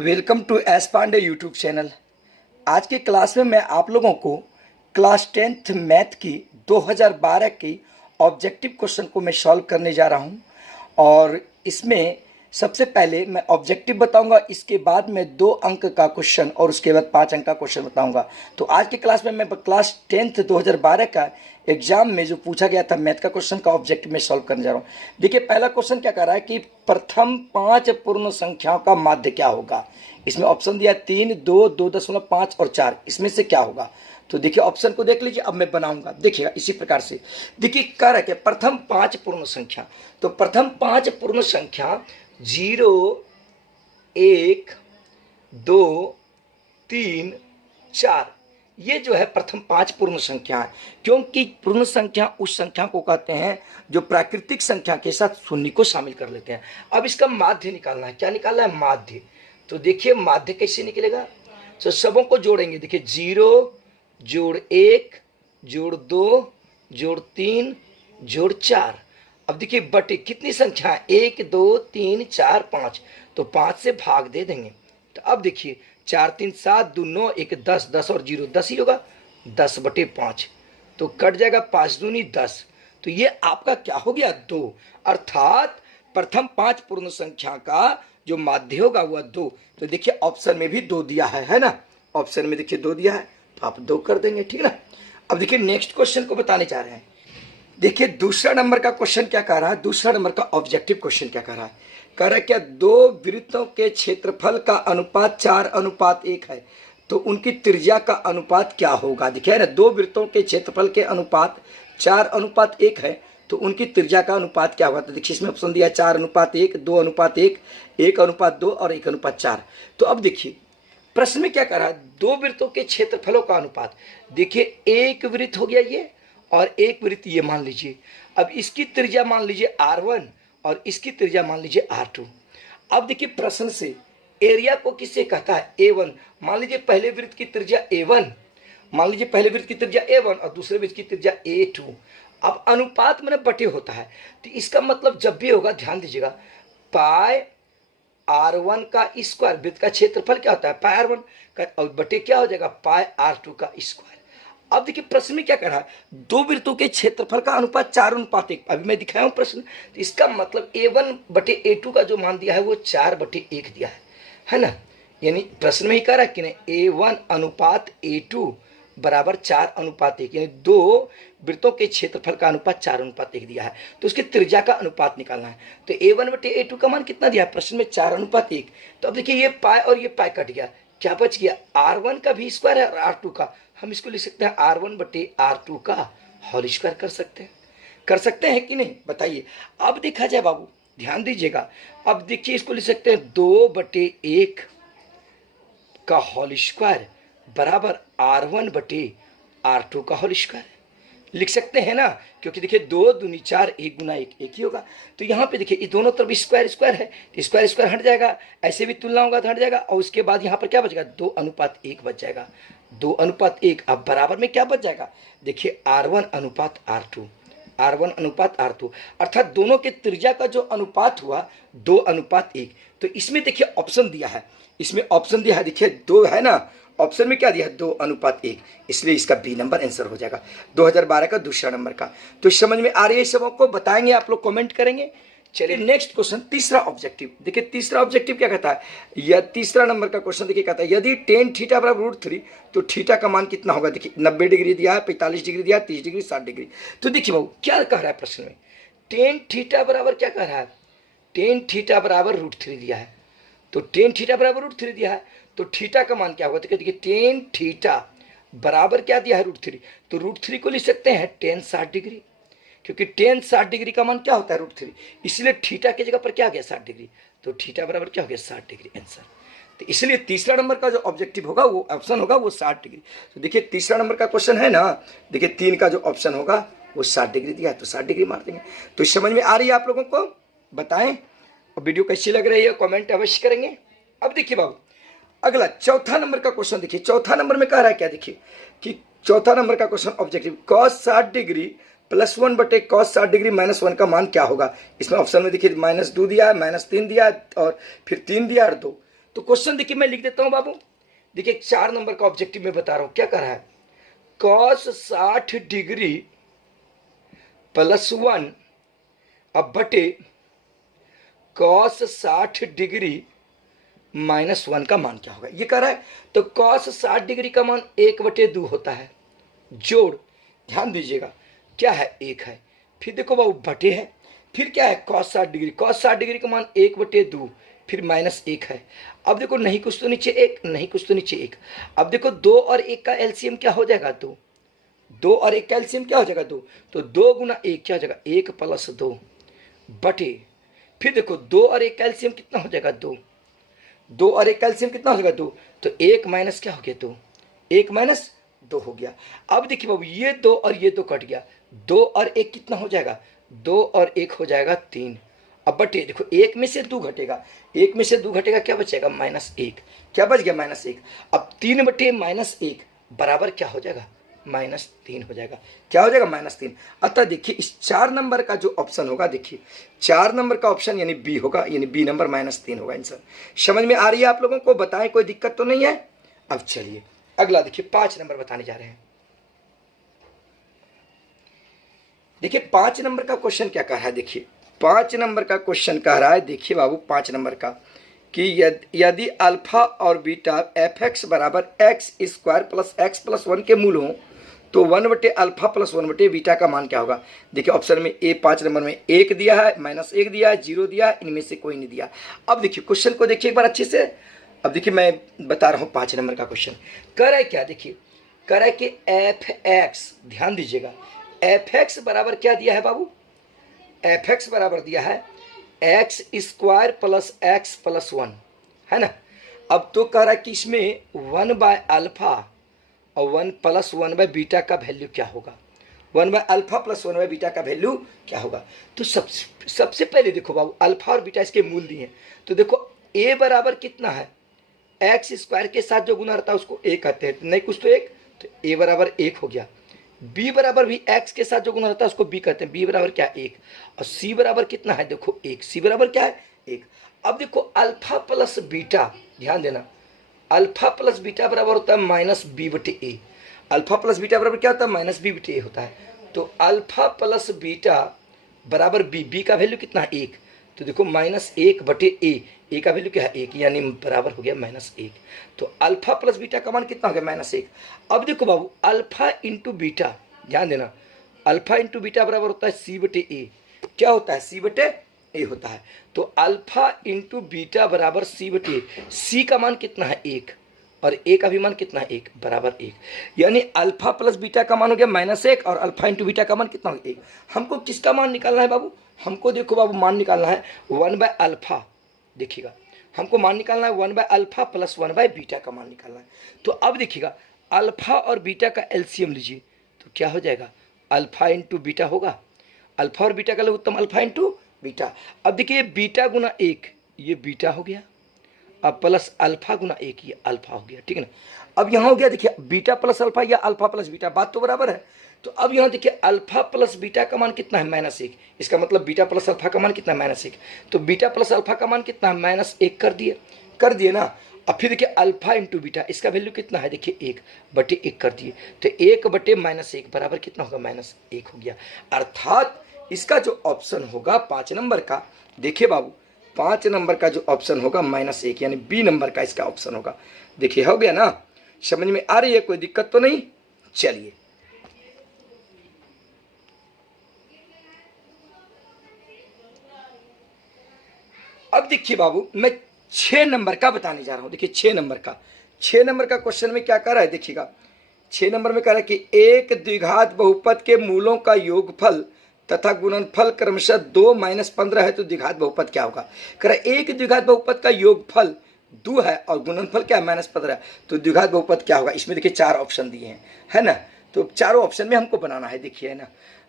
Welcome to S Pandey YouTube channel. आज के class में मैं आप लोगों को क्लास 10th मैथ की 2012 की ऑब्जेक्टिव क्वेश्चन को मैं सॉल्व करने जा रहा हूं। और इसमें सबसे पहले मैं ऑब्जेक्टिव बताऊंगा, इसके बाद मैं 2 अंक का क्वेश्चन और उसके बाद 5 अंक का क्वेश्चन बताऊंगा। तो आज के क्लास में मैं क्लास 10th 2012 का एग्जाम में जो पूछा गया था मैथ का क्वेश्चन का ऑब्जेक्टिव में सॉल्व करने जा रहा हूँ। देखिए पहला क्वेश्चन क्या कर रहा है कि प्रथम 5 पूर्ण संख्याओं का माध्य क्या होगा। इसमें ऑप्शन दिया 3, 2, 2.5 और 4। इसमें से क्या होगा। तो देखिए ऑप्शन को देख लीजिए, अब मैं बनाऊंगा। देखिएगा इसी प्रकार से। देखिए कह रहा है प्रथम 5 पूर्ण संख्या, तो प्रथम 5 पूर्ण संख्या 0, 1, 2, 3, 4, ये जो है प्रथम 5 पूर्ण संख्या है। क्योंकि पूर्ण संख्या उस संख्या को कहते हैं जो प्राकृतिक संख्या के साथ शून्य को शामिल कर लेते हैं। अब इसका माध्य निकालना है। क्या निकालना है? माध्य। तो देखिए माध्य कैसे निकलेगा। तो सबों को जोड़ेंगे। देखिए 0 जोड़ 1 जोड़ 2 जोड़ 3 जोड़ 4। अब देखिए बटे कितनी संख्या है? 1 2 3 4 5, तो 5 से भाग दे देंगे। तो अब देखिए 4 3 7 2 9 1 10, 10 और 0 10 ही होगा। 10/5 तो कट जाएगा। 5 दूनी 10, तो ये आपका क्या हो गया? 2। अर्थात प्रथम 5 पूर्ण संख्या का जो माध्य होगा वह 2। तो देखिए ऑप्शन में भी 2 दिया है ना। ऑप्शन में देखिए 2 दिया है, तो आप 2 कर देंगे, ठीक ना। अब देखिए नेक्स्ट क्वेश्चन को बताने जा रहे हैं। देखिए दूसरा नंबर का क्वेश्चन क्या कह रहा है। दूसरा नंबर का ऑब्जेक्टिव क्वेश्चन क्या कह रहा है। कह रहा है क्या 2 वृत्तों के क्षेत्रफल का अनुपात 4:1 है, तो उनकी त्रिज्या का अनुपात क्या होगा। देखिए ना, 2 वृत्तों के क्षेत्रफल के अनुपात 4:1 है, तो उनकी त्रिज्या का अनुपात क्या होगा। तो देखिए इसमें ऑप्शन दिया 4:1, 2:1, 1:2 और 1:4। तो अब देखिए प्रश्न में क्या कर रहा है, 2 वृत्तों के क्षेत्रफलों का अनुपात। देखिए एक वृत्त हो गया ये और एक वृत्त ये मान लीजिए। अब इसकी त्रिज्या मान लीजिए R1 और इसकी त्रिज्या मान लीजिए R2। अब देखिए प्रश्न से एरिया को किससे कहता है? A1। मान लीजिए पहले वृत्त की त्रिज्या A1, मान लीजिए पहले वृत्त की त्रिज्या A1 और दूसरे वृत्त की त्रिज्या A2। अब अनुपात में बटे होता है, तो इसका मतलब जब भी होगा ध्यान दीजिएगा, पाई R1 का स्क्वायर, वृत्त का क्षेत्रफल क्या होता है? पाई R1 का, और बटे क्या हो जाएगा? पाई R2 का स्क्वायर। अब देखिए प्रश्न में क्या कर रहा है, 2 वृत्तों के क्षेत्रफल का अनुपात 4:1। अभी मैं दिखाया हूं प्रश्न। तो इसका मतलब A1/A2 का जो मान दिया है वो 4/1 दिया है ना। यानी प्रश्न में ही कह रहा है कि नहीं, A1:A2 बराबर 4:1, यानी 2 वृत्तों के क्षेत्रफल का अनुपात 4:1 दिया है। तो उसकी त्रिज्या का अनुपात निकालना है। तो A1/A2 का मान कितना दिया है प्रश्न में? 4:1। तो अब देखिए ये पाई और ये पाई कट गया, क्या बच गया? R1 का भी स्क्वायर है और R2 का। हम इसको लिख सकते हैं R1/R2 का होल स्क्वायर। कर सकते हैं कि नहीं बताइए। अब देखा जाए बाबू, ध्यान दीजिएगा। अब देखिए इसको लिख सकते हैं 2/1 का होल स्क्वायर बराबर R1/R2 का होल स्क्वायर। लिख सकते हैं ना, क्योंकि देखिए 2 दूनी 4, 1 गुना 1 1 ही होगा। तो यहाँ पे देखिए इस दोनों तरफ स्क्वायर स्क्वायर है, तो स्क्वायर स्क्वायर हट जाएगा। ऐसे भी तुलना होगा तो हट जाएगा। और उसके बाद यहाँ पर क्या बचेगा? 2:1 बच जाएगा। 2:1। अब बराबर में क्या बच जाएगा? देखिए R1:R2, R1:R2, अर्थात दोनों के त्रिज्या का जो अनुपात हुआ 2:1। तो इसमें देखिए ऑप्शन दिया है, इसमें ऑप्शन दिया है, देखिए 2 है ना। ऑप्शन में क्या दिया है? 2:1, इसलिए इसका बी नंबर आंसर हो जाएगा 2012 का दूसरा नंबर का। तो समझ में आ रही है, सब आपको बताएंगे, आप लोग कमेंट करेंगे। चलिए नेक्स्ट क्वेश्चन, तीसरा ऑब्जेक्टिव। देखिए तीसरा ऑब्जेक्टिव क्या कहता है, यह तीसरा नंबर का क्वेश्चन देखिए कहता है यदि tan थीटा बराबर √3, तो थीटा का मान कितना होगा। देखिए 90 डिग्री दिया है, 45 डिग्री दिया है, 30 डिग्री, 60 डिग्री। तो देखिए बाबू क्या कह रहा है प्रश्न में, tan थीटा बराबर क्या कह रहा है? tan थीटा बराबर √3 दिया है। तो tan थीटा बराबर √3 दिया है, तो थीटा का मान क्या होगा। तो देखिए tan थीटा बराबर क्या दिया है? √3। तो √3 को लिख सकते हैं tan 60 डिग्री, क्योंकि tan 60 डिग्री का मान क्या होता है? √3। इसलिए थीटा की जगह पर क्या आ गया? 60 डिग्री। तो थीटा बराबर क्या हो गया? 60 डिग्री आंसर। तो इसलिए तीसरा नंबर का जो ऑब्जेक्टिव होगा वो ऑप्शन होगा वो 60 डिग्री। तो देखिए तीसरा नंबर का क्वेश्चन है ना, देखिए 3 का जो ऑप्शन होगा वो 60 डिग्री दिया है, तो 60 डिग्री मार देंगे। तो समझ में आ रही है आप लोगों को? बताएं, और वीडियो कैसी लग रही है कमेंट अवश्य करेंगे। अब देखिए बाबू अगला चौथा नंबर का क्वेश्चन देखिए। चौथा नंबर में कह रहा है क्या, देखिए कि चौथा नंबर का question objective cos 60 degree plus 1/cos 60 degree -1 का मान क्या होगा। इसमें ऑप्शन में देखिए -2 दिया है, -3 दिया है और फिर 3 दिया और 2। तो क्वेश्चन देखिए मैं लिख देता हूं बाबू। देखिए 4 नंबर का ऑब्जेक्टिव में बता रहा हूं क्या कर रहा है। cos 60 डिग्री +1 अब बटे cos 60 डिग्री -1 का मान क्या होगा ये कह रहा है। तो cos 60 डिग्री का मान 1/2 होता है, जोड़ ध्यान दीजिएगा क्या है 1 है, फिर देखो बाबू बटे है, फिर क्या है cos 60 डिग्री, cos 60 डिग्री का मान 1/2 फिर -1 है। अब देखो नहीं कुछ तो नीचे 1, नहीं कुछ तो नीचे 1। अब देखो 2 और 1 का एलसीएम क्या हो जाएगा 2, 2 और 1 का एलसीएम क्या हो जाएगा 2, तो 2 गुना 1 क्या हो जाएगा 1 + 2 बटे, फिर देखो 2 और 1 का एलसीएम कितना हो जाएगा 2, 2 और 1 का एलसीएम कितना हो जाएगा 2, तो 1 माइनस क्या हो गया 2, 1 माइनस 2 हो गया। अब देखिए बाबू ये 2 और ये 2 कट गया, 2 और 1 कितना हो जाएगा 2 और 1 हो जाएगा 3। अब बटे देखो 1 में से 2 घटेगा, 1 में से 2 घटेगा क्या बचेगा -1, क्या बच गया -1। अब 3 बटे -1 बराबर क्या हो जाएगा -3 हो जाएगा, क्या हो जाएगा -3। अतः देखिए इस 4 नंबर का जो ऑप्शन होगा, देखिए 4 नंबर का ऑप्शन यानी बी होगा, यानी बी नंबर -3 होगा आंसर। समझ में आ रही है आप लोगों को, बताएं कोई दिक्कत तो नहीं है। अब चलिए अगला देखिए 5 नंबर बताने जा रहे हैं। देखिए 5 नंबर का क्वेश्चन क्या कह रहा है, देखिए 5 नंबर का क्वेश्चन कह रहा है, देखिए बाबू 5 नंबर का कि यदि अल्फा और बीटा fx बराबर x² + x + 1 के मूल हों तो 1/α + 1/बीटा का मान क्या होगा। देखिए ऑप्शन में ए 5 नंबर में 1 दिया है, -1 दिया है, 0 दिया है, इनमें से कोई नहीं दिया। अब देखिए क्वेश्चन को देखिए एक बार अच्छे से। अब देखिए मैं बता रहा हूँ 5 नंबर का क्वेश्चन कह रहा है क्या, देखिए कह रहा है कि fx, ध्यान दीजिएगा fx बराबर क्या दिया है बाबू, fx बराबर दिया है x² + x + 1 है ना। अब तो कह रहा है कि इसमें 1/α और 1 + 1/बीटा का वैल्यू क्या होगा, 1/α + 1/बीटा का वैल्यू क्या होगा। तो सबसे पहले देखो बाबू अल्फा और बीटा इसके मूल दिए हैं, तो देखो a बराबर कितना है, x² के साथ जो गुना रहता है उसको a कहते हैं, नहीं कुछ तो 1, तो a बराबर 1 हो गया। b बराबर भी x के साथ जो गुना रहता है उसको b कहते हैं, b बराबर क्या 1, और c बराबर कितना है देखो 1, c बराबर क्या है 1। अब देखो अल्फा प्लस बीटा, ध्यान देना अल्फा प्लस बीटा बराबर होता है -b/a, अल्फा प्लस बीटा बराबर क्या होता है -b/a होता है। तो अल्फा प्लस बीटा बराबर b का वैल्यू कितना है 1, तो देखो -1/a, a का वैल्यू क्या है 1, यानी बराबर हो गया -1। तो अल्फा प्लस बीटा का मान कितना हो गया -1। अब देखो बाबू अल्फा इंटू बीटा, ध्यान देना अल्फा इंटू बीटा बराबर होता है c/a, क्या होता है c/a होता है। तो अल्फा इंटू बीटा बराबर c/a, c का मान कितना है 1 और a का भी मान कितना है 1 बराबर 1, यानी अल्फा प्लस बीटा का मान हो गया -1 और अल्फा इंटू बीटा का मान कितना हो गया 1। हमको किसका मान निकालना है बाबू, हमको देखो बाबू मान निकालना है 1/α, देखिएगा हमको मान निकालना है 1/α + 1/बीटा का मान निकालना है। तो अब देखिएगा अल्फा और बीटा का एलसीएम लीजिए तो क्या हो जाएगा अल्फा इंटू बीटा होगा, अल्फा और बीटा का लघुत्तम अल्फा इंटू बीटा। अब देखिए बीटा गुना 1 ये बीटा हो गया, अब प्लस अल्फा गुना 1 ये अल्फा हो गया, ठीक है ना। अब यहाँ हो गया देखिए बीटा प्लस अल्फा या अल्फा प्लस बीटा, बात तो बराबर है। तो अब यहाँ देखिए अल्फा प्लस बीटा का मान कितना है -1, इसका मतलब बीटा प्लस अल्फा का मान कितना है -1, तो बीटा प्लस अल्फा का मान कितना है -1 कर दिए ना। अब फिर देखिए अल्फा इंटू बीटा, इसका वैल्यू कितना है देखिए 1/1 कर दिए, तो 1/-1 बराबर कितना होगा -1 हो गया। अर्थात इसका जो ऑप्शन होगा 5 नंबर का, देखिए बाबू 5 नंबर का जो ऑप्शन होगा -1 यानी बी नंबर का इसका ऑप्शन होगा। देखिए हो गया ना, समझ में आ रही है, कोई दिक्कत तो नहीं। चलिए अब देखिए बाबू मैं 6 नंबर का बताने जा रहा हूं। देखिए 6 नंबर का क्वेश्चन में क्या कर रहा है, देखिएगा 6 नंबर में कह रहा है कि एक द्विघात बहुपद के मूलों का योगफल तथा गुणनफल क्रमशः 2 - 15 है तो द्विघात बहुपद क्या होगा। कह रहा है एक द्विघात बहुपद का योगफल 2 है और गुणनफल क्या है -15 है, तो द्विघात बहुपद क्या होगा। इसमें देखिए 4 ऑप्शन दिए हैं, है ना, तो चारों ऑप्शन में हमको बनाना है, देखिए है ना,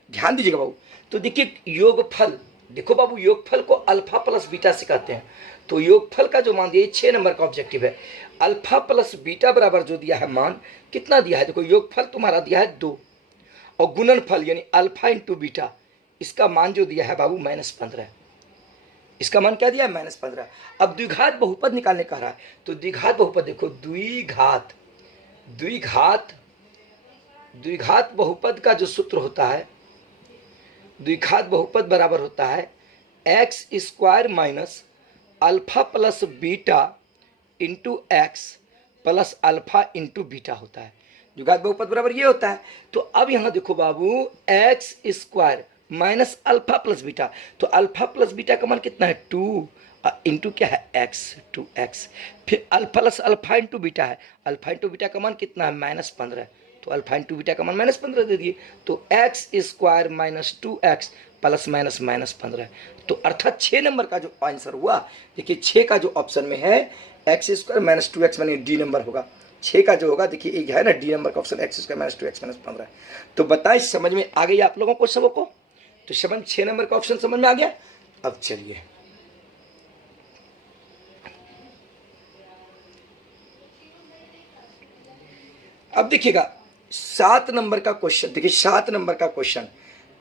ध्यान दीजिएगा बाबू। तो देखिए योगफल, देखो बाबू योगफल को अल्फा प्लस बीटा से कहते हैं, तो योगफल का जो मान दिया 6 नंबर का ऑब्जेक्टिव है, अल्फा प्लस बीटा बराबर जो दिया है मान कितना दिया है, देखो योगफल तुम्हारा दिया है 2 और गुणनफल यानी अल्फा इंटू बीटा इसका मान जो दिया है बाबू -15, इसका मान क्या दिया है -15। अब द्विघात बहुपद निकालने कह रहा है, तो द्विघात बहुपद देखो, द्विघात द्विघात द्विघात बहुपद का जो सूत्र होता है, द्विघात बहुपद बराबर होता है X square minus alpha plus beta into x plus alpha into beta होता है। द्विघात बहुपद बराबर ये होता है। तो अब यहाँ देखो बाबू, X square minus alpha plus beta, तो अल्फा प्लस बीटा का मान कितना है 2 इंटू क्या है एक्स, 2x, फिर alpha plus alpha into beta है, अल्फा इंटू बीटा का मान कितना है -15, तो अल्फा इंटू बीटा का मान -15 दे दिए, तो x square minus 2x plus minus -15। तो अर्थात 6 नंबर का जो आंसर हुआ, देखिए 6 का जो ऑप्शन में है एक्स स्क्वायर माइनस 2x मानी डी नंबर होगा। 6 का जो होगा देखिए एक है ना डी नंबर का option, x square minus 2x minus 15। तो बताएं समझ में आ गई आप लोगों को सबको? तो समझ 6 नंबर का ऑप्शन समझ में आ गया। अब चलिए अब देखिएगा 7 नंबर का क्वेश्चन। देखिए 7 नंबर का क्वेश्चन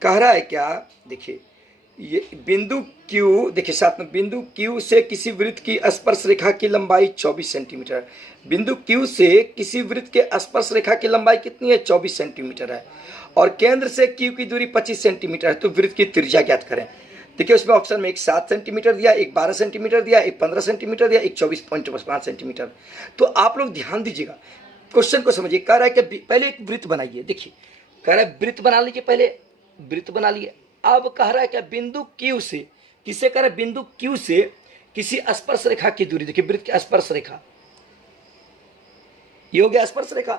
कह रहा है क्या, देखिए ये बिंदु Q, देखिए 7 में बिंदु Q से किसी वृत्त की स्पर्श रेखा की लंबाई 24 सेंटीमीटर। बिंदु Q से किसी वृत्त के स्पर्श रेखा की लंबाई कितनी है 24 सेंटीमीटर है, और केंद्र से Q की दूरी 25 सेंटीमीटर है। तो वृत्त की त्रिज्या ज्ञात करें। देखिए उसमें ऑप्शन में एक 7 सेंटीमीटर दिया, एक 12 सेंटीमीटर दिया, एक 15 सेंटीमीटर दिया, एक 24.5 सेंटीमीटर। तो आप लोग ध्यान दीजिएगा, क्वेश्चन को समझिए। कह रहा है कि पहले एक वृत्त बनाइए। देखिए कह रहा है वृत्त बना लीजिए, पहले वृत्त बना लिए। अब कह रहा है कि बिंदु Q से, किसे कह रहा है, बिंदु Q से किसी स्पर्श रेखा की दूरी, देखिए वृत्त की स्पर्श रेखा, ये हो गया स्पर्श रेखा।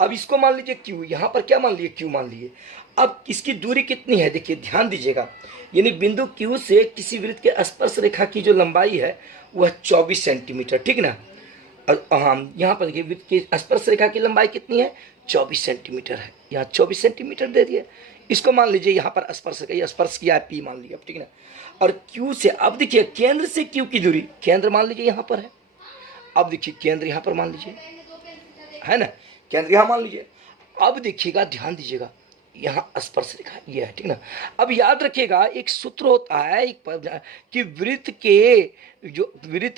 अब इसको मान लीजिए Q, यहां पर क्या मान लिए Q मान लिए। अब इसकी दूरी कितनी है, देखिए ध्यान दीजिएगा, यानी बिंदु Q से किसी वृत्त के स्पर्श रेखा की जो लंबाई है वह 24 सेंटीमीटर, ठीक ना। हाँ यहाँ पर देखिए वृत्त की स्पर्श रेखा की लंबाई कितनी है 24 सेंटीमीटर है, यहाँ 24 सेंटीमीटर दे दिए। इसको मान लीजिए यहाँ पर स्पर्श किया है P मान लिया, ठीक ना। और Q से, अब देखिए केंद्र से Q की दूरी, केंद्र मान लीजिए यहाँ पर है। अब देखिए केंद्र यहाँ पर मान लीजिए, है ना, केंद्र यहाँ मान लीजिए। अब देखिएगा ध्यान दीजिएगा, यहाँ स्पर्श रेखा ये है, ठीक ना। अब याद रखिएगा एक सूत्र होता है कि वृत्त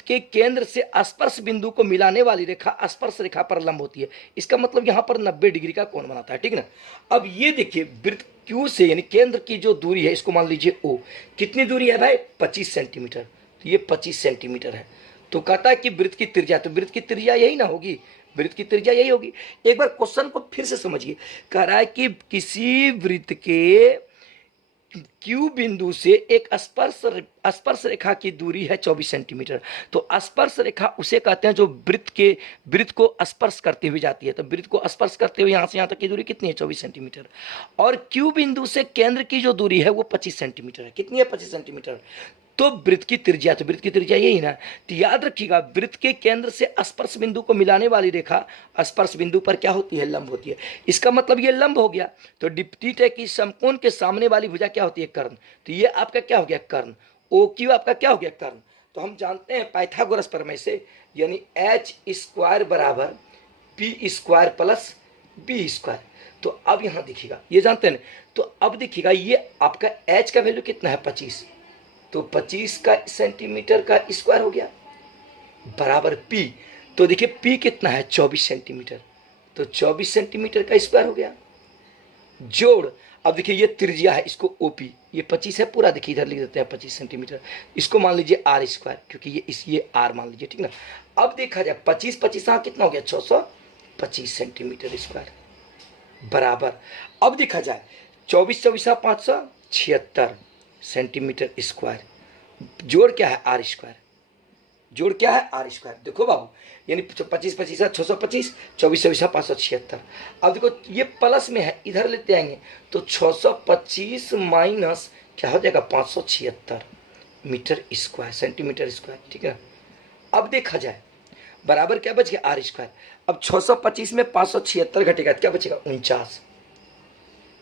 के केंद्र से स्पर्श बिंदु को मिलाने वाली रेखा स्पर्श रेखा पर लंब होती है। इसका मतलब यहाँ पर 90 डिग्री का कोण बनाता है, ठीक ना। अब ये देखिए वृत्त Q से यानी केंद्र की जो दूरी है इसको मान लीजिए O, कितनी दूरी है भाई 25 सेंटीमीटर, तो ये 25 सेंटीमीटर है। तो कहता है कि वृत्त की त्रिज्या, तो वृत्त की त्रिज्या यही ना होगी, वृत्त की त्रिज्या यही होगी। एक बार क्वेश्चन को फिर से समझिए। कह रहा है कि किसी वृत्त के Q बिंदु से एक स्पर्श रेखा की दूरी है 24 सेंटीमीटर। तो स्पर्श रेखा उसे कहते हैं जो वृत्त को स्पर्श करते हुए जाती है। तो वृत्त को स्पर्श करते हुए यहाँ से यहाँ तक की दूरी कितनी है 24 सेंटीमीटर, और Q बिंदु से केंद्र की जो दूरी है वो 25 सेंटीमीटर है। कितनी है 25 सेंटीमीटर। तो वृत्त की त्रिज्या, तो वृत्त की त्रिज्या यही ना। तो याद रखिएगा वृत्त के केंद्र से स्पर्श बिंदु को मिलाने वाली रेखा स्पर्श बिंदु पर क्या होती है, लंब होती है। इसका मतलब ये लंब हो गया। तो डिप्टीट है कि समकोण के सामने वाली भुजा क्या होती है, कर्ण। तो ये आपका क्या हो गया, कर्ण। OQ आपका क्या हो गया, कर्ण। तो हम जानते हैं पाइथागोरस प्रमेय से, यानी h स्क्वायर बराबर p square plus b square. तो अब यहाँ देखिएगा, ये जानते हैं। तो अब देखिएगा ये आपका h का वैल्यू कितना है 25, तो 25 का सेंटीमीटर का स्क्वायर हो गया बराबर P। तो देखिए P कितना है 24 सेंटीमीटर, तो 24 सेंटीमीटर का स्क्वायर हो गया जोड़। अब देखिए ये त्रिज्या है, इसको OP, ये 25 है पूरा, देखिए इधर लिख देते हैं 25 सेंटीमीटर। इसको मान लीजिए R स्क्वायर, क्योंकि ये R मान लीजिए, ठीक ना। अब देखा जाए 25 25 कितना हो गया 625 सेंटीमीटर स्क्वायर बराबर। अब देखा जाए 24 24 576 सेंटीमीटर स्क्वायर, जोड़ क्या है R स्क्वायर, जोड़ क्या है R स्क्वायर। देखो बाबू, यानी 25 25 625, 24 24 576। अब देखो ये प्लस में है, इधर लेते आएंगे तो 625 माइनस क्या हो जाएगा 576 मीटर स्क्वायर, सेंटीमीटर स्क्वायर, ठीक है। अब देखा जाए बराबर क्या बच गया R स्क्वायर। अब 625 में 576 घटेगा क्या बचेगा 49,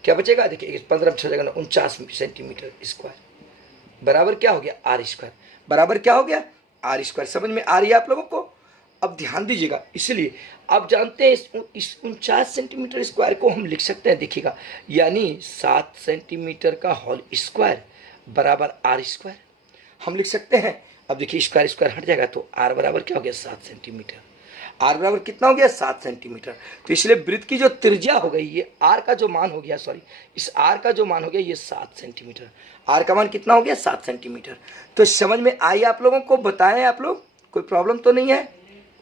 क्या बचेगा देखिए 15 6 जगह 49 सेंटीमीटर स्क्वायर बराबर क्या हो गया R स्क्वायर, बराबर क्या हो गया R स्क्वायर। समझ में आ रही है आप लोगों को। अब ध्यान दीजिएगा, इसलिए आप जानते हैं इस 49 सेंटीमीटर स्क्वायर को हम लिख सकते हैं, देखिएगा यानी 7 सेंटीमीटर का होल स्क्वायर बराबर R स्क्वायर। हम लिख सकते हैं। अब देखिए स्क्वायर स्क्वायर हट जाएगा तो आर बराबर क्या हो गया 7 सेंटीमीटर। आर बराबर कितना हो गया 7 सेंटीमीटर। तो इसलिए वृत्त की जो त्रिज्या हो गई, ये आर का जो मान हो गया, सॉरी इस आर का जो मान हो गया ये 7 सेंटीमीटर। आर का मान कितना हो गया 7 सेंटीमीटर। तो समझ में आई आप लोगों को, बताएं आप लोग, कोई प्रॉब्लम तो नहीं है,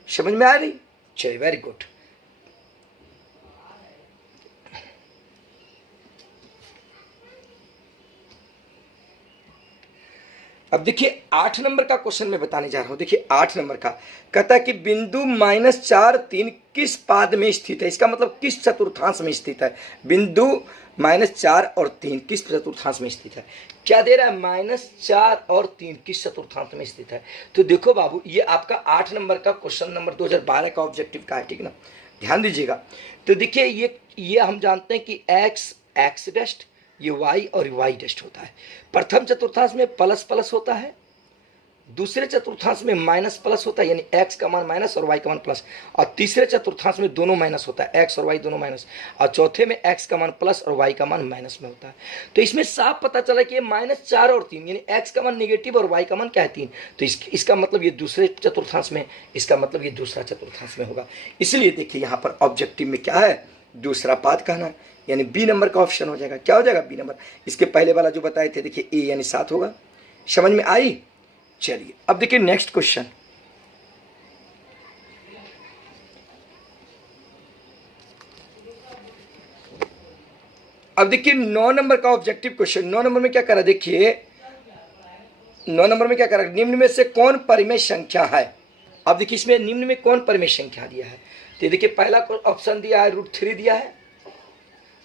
समझ में आ रही? चलिए वेरी गुड। अब देखिए 8 नंबर का क्वेश्चन मैं बताने जा रहा हूं। देखिए 8 नंबर का कहता है कि बिंदु -4 3 किस पाद में स्थित है। इसका मतलब किस चतुर्थांश में स्थित है। बिंदु -4 और 3 किस चतुर्थांश में स्थित है। क्या दे रहा है, -4 और 3 किस चतुर्थांश में स्थित है। तो देखो बाबू, ये आपका 8 नंबर का क्वेश्चन नंबर 2012 का ऑब्जेक्टिव का है, ठीक ना, ध्यान दीजिएगा। तो देखिए ये हम जानते हैं कि एक्स डस्ट, ये y और y डस्ट होता है। प्रथम चतुर्थांश में प्लस प्लस होता है, दूसरे चतुर्थांश में माइनस प्लस होता है, यानी x का मान माइनस और y का मान प्लस, और तीसरे चतुर्थांश में दोनों माइनस होता है, x और y दोनों माइनस, और चौथे में x का मान प्लस और y का मान माइनस में होता है। तो इसमें साफ पता चला कि ये -4 और 3, यानी x का मान निगेटिव और y का मान क्या है 3। तो इसका मतलब ये दूसरे चतुर्थांश में, इसका मतलब ये दूसरा चतुर्थांश में होगा। इसलिए देखिए यहाँ पर ऑब्जेक्टिव में क्या है, दूसरा पाद कहना है, यानी बी नंबर का ऑप्शन हो जाएगा। क्या हो जाएगा, बी नंबर। इसके पहले वाला जो बताए थे देखिए ए यानी 7 होगा। समझ में आई? चलिए अब देखिए नेक्स्ट क्वेश्चन। अब देखिए 9 नंबर का ऑब्जेक्टिव क्वेश्चन। 9 नंबर में क्या करा, देखिए 9 नंबर में क्या करा, निम्न में से कौन परिमेय संख्या है। अब देखिए इसमें निम्न में कौन परिमेय संख्या दिया है। तो देखिए पहला ऑप्शन दिया है √3 दिया है,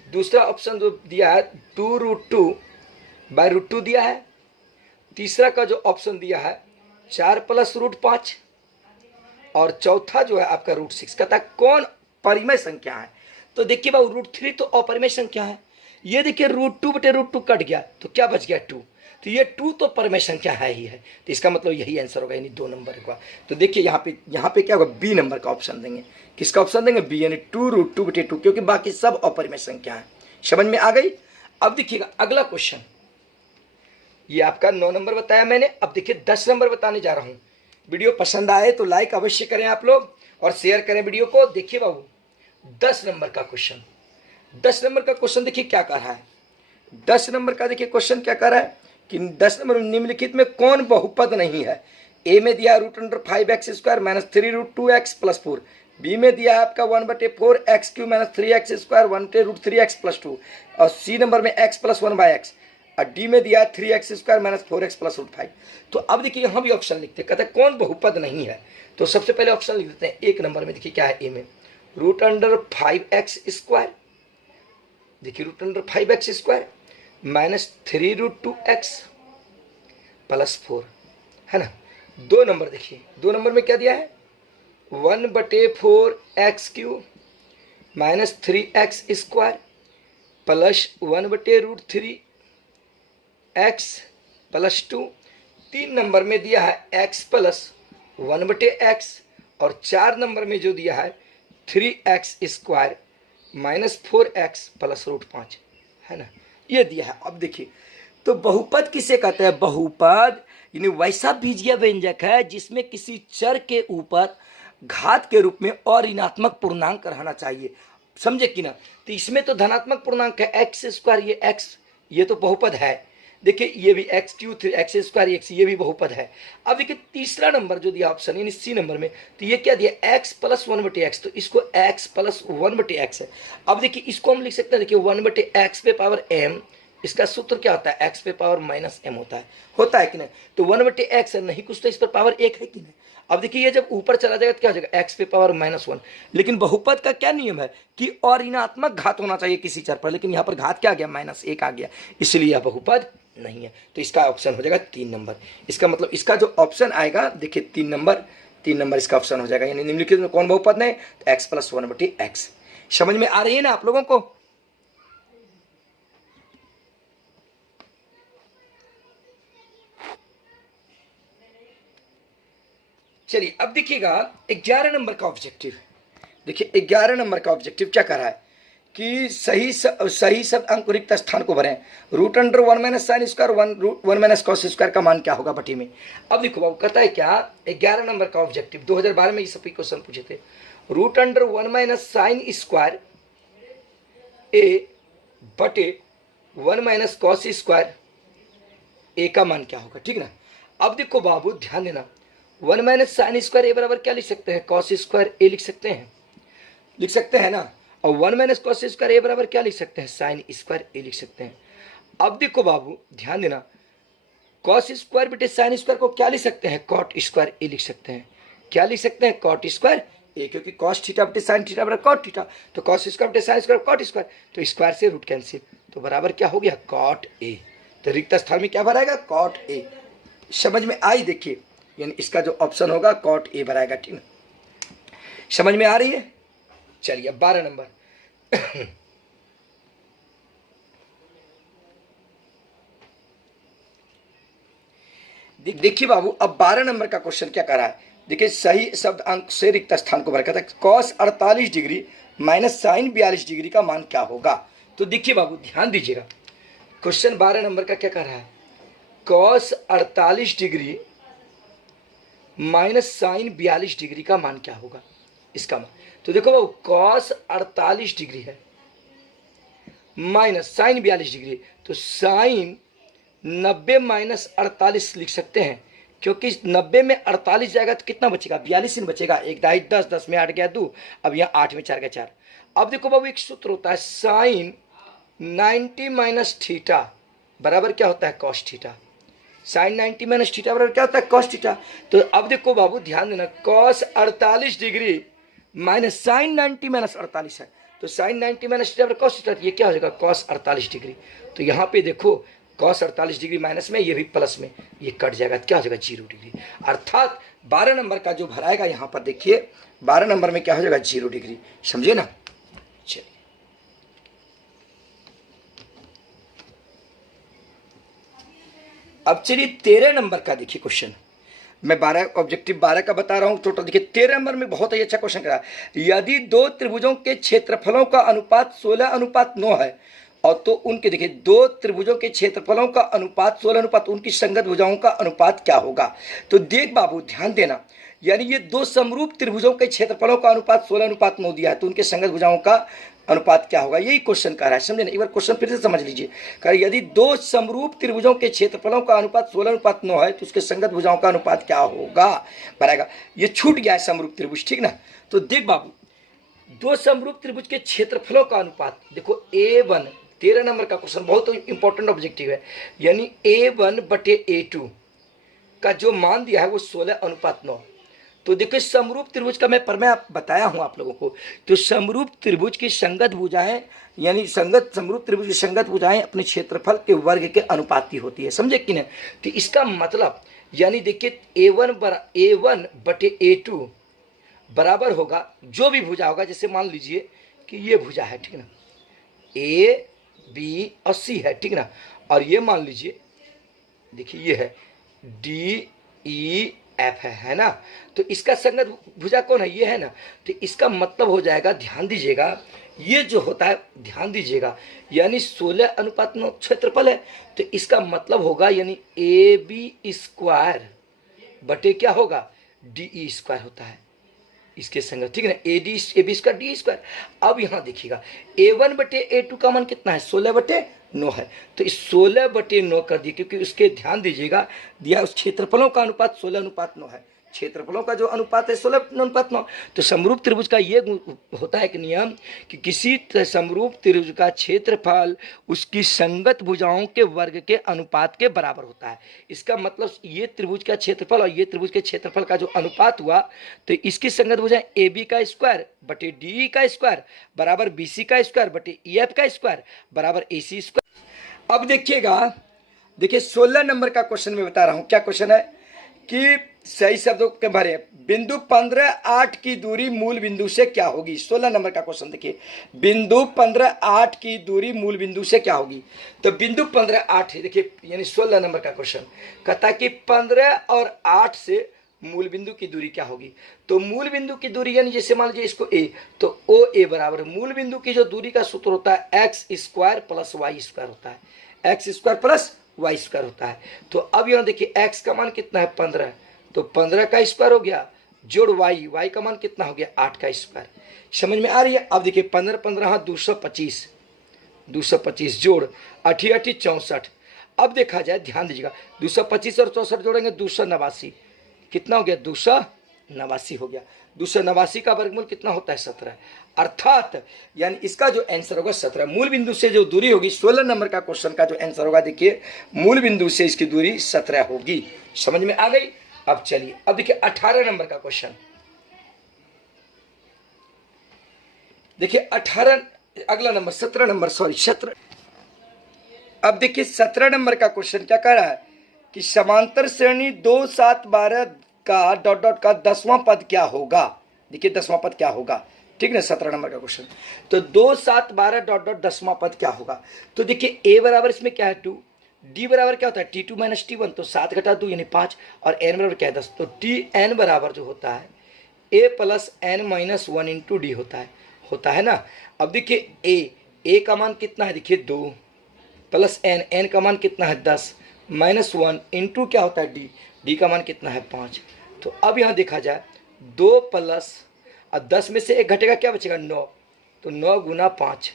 दूसरा ऑप्शन जो दिया है 2√2/√2 दिया है, तीसरा का जो ऑप्शन दिया है 4 + √5, और चौथा जो है आपका √6। कहता है कौन परिमेय संख्या है। तो देखिए बाबू √3 तो अपरिमेय संख्या है। ये देखिए √2/√2 कट गया तो क्या बच गया 2। तो ये 2 तो परिमेय संख्या है ही है। तो इसका मतलब यही आंसर होगा, यानी 2 नंबर का। तो देखिए यहाँ पे क्या होगा, बी नंबर का ऑप्शन देंगे। किसका ऑप्शन देंगे, बी, यानी 2√2/2, क्योंकि बाकी सब अपरिमेय संख्या है। समझ में आ गई। अब देखिएगा अगला क्वेश्चन, ये आपका 9 नंबर बताया मैंने। अब देखिए 10 नंबर बताने जा रहा हूं। वीडियो पसंद आए तो लाइक अवश्य करें आप लोग और शेयर करें वीडियो को। देखिए बाबू 10 नंबर का क्वेश्चन, 10 नंबर का क्वेश्चन देखिए क्या कर रहा है। 10 नंबर का देखिए क्वेश्चन क्या कर रहा है कि 10 नंबर निम्नलिखित में कौन बहुपद नहीं है। ए में दिया √5x² -3√2x + 4, बी में दिया आपका 1/4x³ -3x² 1/√3x + 2, और सी नंबर में x + 1/x, और डी में दिया 3x² -4x + √5। तो अब देखिए यहाँ भी ऑप्शन लिखते हैं, कहते हैं कौन बहुपद नहीं है। तो सबसे पहले ऑप्शन लिख देते हैं। एक नंबर में देखिए क्या है, ए में √5x², देखिए √5x² -3√2x + 4, है ना। 2 नंबर देखिए, 2 नंबर में क्या दिया है 1/4x³ -3x² + 1/√3x + 2। 3 नंबर में दिया है x + 1/x, और 4 नंबर में जो दिया है 3x² -4x + √5, है ना, ये दिया है। अब देखिए तो बहुपद किसे कहते हैं। बहुपद यानी वैसा बीजीय व्यंजक है जिसमें किसी चर के ऊपर घात के रूप में और ऋणात्मक पूर्णांक रहना चाहिए, समझे कि ना। तो इसमें तो धनात्मक पूर्णांक है x², ये x, ये तो बहुपद है। देखिए ये भी x³ 3x² x, ये भी बहुपद है। अब देखिए तीसरा नंबर जो दिया ऑप्शन यानी सी नंबर में, तो ये क्या दिया x + 1/x, तो इसको x + 1/x है। अब देखिए इसको हम लिख सकते हैं, देखिए 1/x⁻m, इसका सूत्र क्या होता है, x⁻−m होता है कि नहीं। तो 1/x है, नहीं कुछ तो इस पर पावर 1 है कि नहीं। अब देखिए ये जब ऊपर चला जाएगा तो क्या हो जाएगा x⁻−1। लेकिन बहुपद का क्या नियम है कि अऋणात्मक घात होना चाहिए किसी चर पर, लेकिन यहाँ पर घात क्या आ गया, -1 आ गया, इसलिए यह बहुपद नहीं है। तो इसका ऑप्शन हो जाएगा 3 नंबर। इसका मतलब इसका जो ऑप्शन आएगा देखिए 3 नंबर इसका ऑप्शन हो जाएगा। यानी निम्नलिखित में कौन बहुपद नहीं, तो x + 1/x। समझ में आ रही है ना आप लोगों को। चलिए अब देखिएगा 11 नंबर का ऑब्जेक्टिव। देखिए 11 नंबर का ऑब्जेक्टिव क्या कर रहा है कि सही शब्द अंक रिक्त स्थान को भरें। Root under 1 minus sine square 1 minus cos square का मान क्या होगा बटी में। अब देखो बाबू कहता है क्या, 11 नंबर का ऑब्जेक्टिव 2012 में ये सभी क्वेश्चन पूछे थे। Root under 1 minus sine square A बटे 1 माइनस कॉस स्क्वायर ए का मान क्या होगा, ठीक ना। अब देखो बाबू ध्यान देना, 1 माइनस साइन स्क्वायर ए बराबर क्या लिख सकते हैं, कॉस स्क्वायर ए लिख सकते हैं ना। और 1 माइनस कॉस स्क्वायर ए बराबर क्या लिख सकते हैं, साइन स्क्वायर ए लिख सकते हैं। अब देखो बाबू ध्यान देना, कॉस स्क्वायर बटे साइन स्क्वायर को क्या लिख सकते हैं, कॉट स्क्वायर ए लिख सकते हैं। क्या लिख सकते हैं, कॉट स्क्वायर ए, क्योंकि कॉस थीटा बटे साइन थीटा बराबर कॉट थीटा, तो कॉस स्क्वायर बटे साइन स्क्वायर कॉट स्क्वायर, तो स्क्वायर से रूट कैंसिल, तो बराबर क्या हो गया, कॉट ए। तो रिक्त स्थान में क्या भराएगा, कॉट ए। समझ में आई, देखिए यानी इसका जो ऑप्शन होगा कॉट ए भराएगा, ठीक ना। समझ में आ रही है। चलिए 12 नंबर देखिए बाबू, अब 12 नंबर का क्वेश्चन क्या कर रहा है, देखिए सही शब्द अंक से रिक्त स्थान को भर कहता है cos 48 degree minus sine 42 degree का मान क्या होगा। तो देखिए बाबू ध्यान दीजिएगा, क्वेश्चन 12 नंबर का क्या कर रहा है, cos 48 degree minus sine 42 degree का मान क्या होगा, इसका मान। तो देखो बाबू कॉस 48 डिग्री है माइनस साइन 42 डिग्री, तो साइन 90 माइनस 48 लिख सकते हैं, क्योंकि 90 में 48 जाएगा तो कितना बचेगा, 42 बचेगा। एक दाई 10, 10 में 8 गया 2, अब यहाँ 8 में 4 गया 4। अब देखो बाबू एक सूत्र होता है, साइन 90 माइनस थीटा बराबर क्या होता है, cos theta. Sine 90 minus theta बराबर क्या होता है, कॉस थीटा। तो अब देखो बाबू ध्यान देना, cos 48 degree minus sine 90 minus 48 है, तो साइन 90 माइनस थीटा बराबर कॉस थीटा, ये क्या हो जाएगा, कॉस 48 डिग्री। तो यहाँ पे देखो कॉस 48 डिग्री माइनस में, ये भी प्लस में, ये कट जाएगा, क्या हो जाएगा 0 डिग्री। अर्थात 12 नंबर का जो भराएगा यहाँ पर देखिए 12 नंबर में क्या हो जाएगा, 0 डिग्री। समझे ना। चलिए अब चलिए 13 नंबर का देखिए क्वेश्चन। मैं 12 ऑब्जेक्टिव 12 का बता रहा हूं टोटल। देखिए 13 नंबर में बहुत ही अच्छा क्वेश्चन करा, यदि दो त्रिभुजों के क्षेत्रफलों का अनुपात 16:9 है और तो उनके देखिए दो त्रिभुजों के क्षेत्रफलों का अनुपात 16 उनकी संगत भुजाओं का अनुपात क्या होगा। तो देख बाबू ध्यान देना, यानी ये दो समरूप त्रिभुजों के क्षेत्रफलों का अनुपात 16:9 दिया है, तो उनके संगत भुजाओं का अनुपात क्या होगा, यही क्वेश्चन कर रहा है। समझे ना, एक बार क्वेश्चन फिर से समझ लीजिए। कह यदि दो समरूप त्रिभुजों के क्षेत्रफलों का अनुपात 16:9 है तो उसके संगत भुजाओं का अनुपात क्या होगा, बनाएगा। ये छूट गया है समरूप त्रिभुज, ठीक ना। तो देख बाबू, दो समरूप त्रिभुज के क्षेत्रफलों का अनुपात देखो, A1 13 नंबर का क्वेश्चन बहुत इंपॉर्टेंट ऑब्जेक्टिव है, यानी A1 बटे A2 का जो मान दिया है वो 16:9। तो देखो समरूप त्रिभुज का मैं बताया हूं आप लोगों को। तो समरूप त्रिभुज की संगत भुजाएं, यानी समरूप त्रिभुज की संगत भुजाएं अपने क्षेत्रफल के वर्ग के अनुपाती होती है, समझे कि नहीं। तो इसका मतलब यानी देखिए A1 बटे A2 बराबर होगा जो भी भुजा होगा, जैसे मान लीजिए कि ये भुजा है, ठीक ना, A B और C है, ठीक ना, और ये मान लीजिए देखिए ये है D E F है ना। तो इसका संगत भुजा कौन है, ये है ना। तो इसका मतलब हो जाएगा, ध्यान दीजिएगा, ये जो होता है ध्यान दीजिएगा, यानी 16:9 क्षेत्रफल है, तो इसका मतलब होगा यानी AB स्क्वायर बटे क्या होगा, DE स्क्वायर होता है इसके संगत, ठीक है ना, AB स्क्वायर DE स्क्वायर। अब यहाँ देखिएगा A1 बटे A2 का मान कितना है, 16/9 है, तो इस 16/9 कर दिए, क्योंकि उसके ध्यान दीजिएगा दिया उस क्षेत्रफलों का अनुपात 16:9 है, क्षेत्रफलों का जो अनुपात है 16:9। तो समरूप त्रिभुज का ये होता है कि नियम कि किसी समरूप त्रिभुज का क्षेत्रफल उसकी संगत भुजाओं के वर्ग के अनुपात के बराबर होता है। इसका मतलब ये त्रिभुज का क्षेत्रफल और ये त्रिभुज के क्षेत्रफल का जो अनुपात हुआ, तो इसकी संगत भुजाएं AB का स्क्वायर बटे DE का स्क्वायर बराबर BC का स्क्वायर बटे EF का स्क्वायर बराबर AC स्क्वायर। अब देखिएगा, देखिए 16 नंबर का क्वेश्चन में बता रहा हूं, क्या क्वेश्चन है कि सही शब्दों के भरे, बिंदु 15:8 की दूरी मूल बिंदु से क्या होगी। 16 नंबर का क्वेश्चन देखिए, बिंदु 15:8 की दूरी मूल बिंदु से क्या होगी। तो बिंदु 15:8 है, देखिए यानी 16 नंबर का क्वेश्चन कहता है कि 15 और 8 से मूल बिंदु की दूरी क्या होगी। तो मूल बिंदु की दूरी यानी जैसे मान लीजिए इसको a, तो ओ ए बराबर मूल बिंदु की जो दूरी का सूत्र होता है X square plus Y square होता है, X square plus Y square होता है। तो अब यहाँ देखिए एक्स का मान कितना है 15, तो 15 का स्क्वायर हो गया जोड़ वाई, वाई का मान कितना हो गया 8 का स्क्वायर। समझ में आ रही है। अब देखिए 15 15 हाँ 225, 225 जोड़ 8 8 64। अब देखा जाए ध्यान दीजिएगा 225 और 64 जोड़ेंगे 289, कितना हो गया 289 हो गया। 289 का वर्गमूल कितना होता है 17, अर्थात यानी इसका जो आंसर होगा 17। मूल बिंदु से जो दूरी होगी 16 नंबर का क्वेश्चन का जो आंसर होगा देखिए मूल बिंदु से इसकी दूरी 17 होगी। समझ में आ गई। अब चलिए अब देखिए 18 नंबर का क्वेश्चन, देखिए 18 अगला नंबर 17 नंबर सॉरी 17। अब देखिए 17 नंबर का क्वेश्चन क्या कह रहा है कि समांतर श्रेणी 2 7 12 का डॉट डॉट का 10वां पद क्या होगा। देखिए 10वां पद क्या होगा, ठीक ना 17 नंबर का क्वेश्चन। तो 2 7 12 डॉट डॉट 10वां पद क्या होगा। तो देखिए ए बराबर इसमें क्या है 2, डी बराबर क्या होता है T2 माइनस T1, तो 7 घटा 2 यानी 5, और एन बराबर क्या है 10, तो टी एन बराबर जो होता है A plus N minus 1 into D होता है ना। अब देखिए ए का मान कितना है देखिए 2 प्लस एन का मान कितना है 10 माइनस 1 इंटू क्या होता है डी का मान कितना है 5। तो अब यहाँ देखा जाए 2 प्लस 10 में से 1 घटेगा क्या बचेगा 9, तो 9 गुना 5,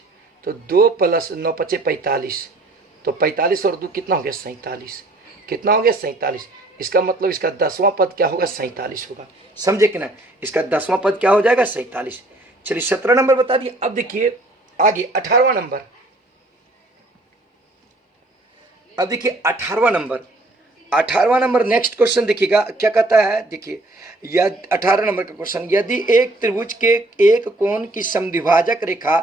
तो 2 प्लस 9 पचे 45, तो 45 और 2 कितना हो गया 47, कितना हो गया 47। इसका मतलब इसका 10वां पद क्या होगा 47 होगा। समझे कि ना, इसका 10वां पद क्या हो जाएगा 47। चलिए 17 नंबर बता दिए। अब देखिए आगे 18वां नंबर, अब देखिए 18वां नंबर नेक्स्ट क्वेश्चन देखिएगा क्या कहता है। देखिए यह 18 नंबर का क्वेश्चन, यदि एक त्रिभुज के एक कोण की समद्विभाजक रेखा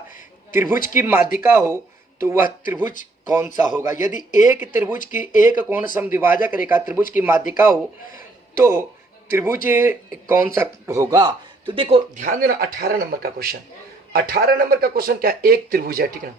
त्रिभुज की माध्यिका हो तो वह त्रिभुज कौन सा होगा। यदि एक त्रिभुज की एक कोण समद्विभाजक रेखा त्रिभुज की माध्यिका हो तो त्रिभुज कौन सा होगा। तो देखो ध्यान देना 18 नंबर का क्वेश्चन, 18 नंबर का क्वेश्चन क्या, एक त्रिभुज है, ठीक है।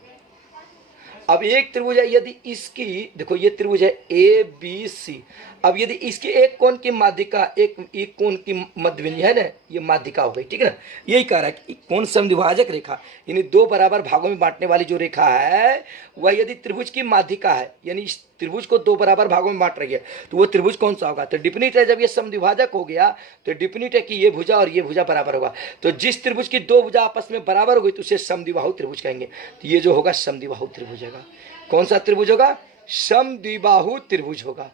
अब एक त्रिभुज है, यदि इसकी देखो ये त्रिभुज है ए बी सी, अब यदि इसके एक कोण की माध्यिका एक कोण की मध्य बिंदु है ना, ये माध्यिका हो गई, ठीक है ना। यही कह रहा है कि कोण समद्विभाजक रेखा यानी 2 बराबर भागों में बांटने वाली जो रेखा है वह यदि त्रिभुज की माध्यिका है यानी इस त्रिभुज को 2 बराबर भागों में बांट रही है तो वो त्रिभुज कौन सा होगा। तो डिफिनिट है जब ये समद्विभाजक हो गया तो डिफिनिट है कि ये भुजा और ये भुजा बराबर होगा। तो जिस त्रिभुज की 2 भुजा आपस में बराबर हो गई तो उसे समद्विबाहु त्रिभुज कहेंगे। तो ये जो होगा समद्विबाहु त्रिभुज होगा। कौन सा त्रिभुज होगा, समद्विबाहु त्रिभुज होगा।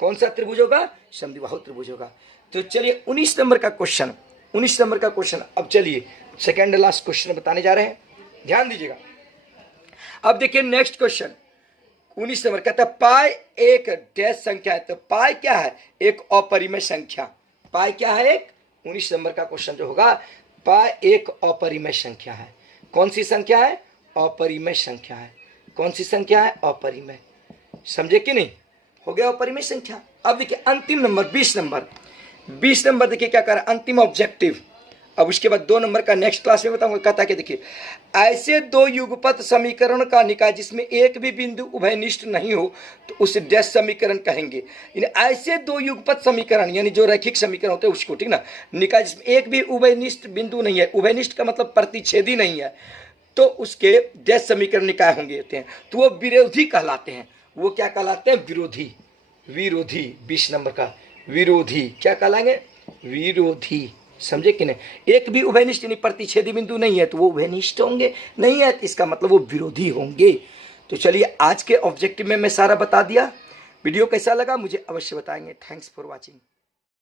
कौन सा त्रिभुज होगा, समद्विबाहु त्रिभुज होगा। तो चलिए 19 नंबर का क्वेश्चन, 19 नंबर का क्वेश्चन। अब चलिए सेकंड लास्ट क्वेश्चन बताने जा रहे हैं, ध्यान दीजिएगा। अब देखिए नेक्स्ट क्वेश्चन 19 नंबर कहता है पाई एक डैश संख्या है। तो पाई क्या है, एक अपरिमेय संख्या। पाई क्या है, एक 19 नंबर का क्वेश्चन जो होगा पाई एक अपरिमेय संख्या है। कौन सी संख्या है, अपरिमेय संख्या है। कौन सी संख्या है, अपरिमेय। समझे कि नहीं, हो गया अपरिमेय संख्या। अब देखिए अंतिम नंबर 20 नंबर, 20 नंबर देखिए क्या कर रहा है, अंतिम ऑब्जेक्टिव। अब उसके बाद 2 नंबर का नेक्स्ट क्लास में बताऊंगा। कहता है कि देखिए ऐसे 2 युगपत समीकरण का निकाय जिसमें एक भी बिंदु उभयनिष्ठ नहीं हो तो उसे डैश समीकरण कहेंगे। यानी ऐसे 2 युगपत समीकरण यानी जो रैखिक समीकरण होते हैं उसको, ठीक ना, निकाय जिसमें एक भी उभयनिष्ठ बिंदु नहीं है, उभयनिष्ठ का मतलब प्रतिच्छेदी नहीं है, तो उसके डैश समीकरण निकाय होंगे होते हैं, तो वो विरोधी कहलाते हैं। वो क्या कहलाते हैं, विरोधी। विरोधी 20 नंबर का विरोधी क्या कहलाएंगे, विरोधी। समझे कि नहीं, एक भी उभयनिष्ठ यानी प्रतिच्छेदी बिंदु नहीं है तो वो उभयनिष्ठ होंगे, नहीं है तो इसका मतलब वो विरोधी होंगे। तो चलिए आज के ऑब्जेक्टिव में मैं सारा बता दिया। वीडियो कैसा लगा मुझे अवश्य बताएंगे। Thanks for watching.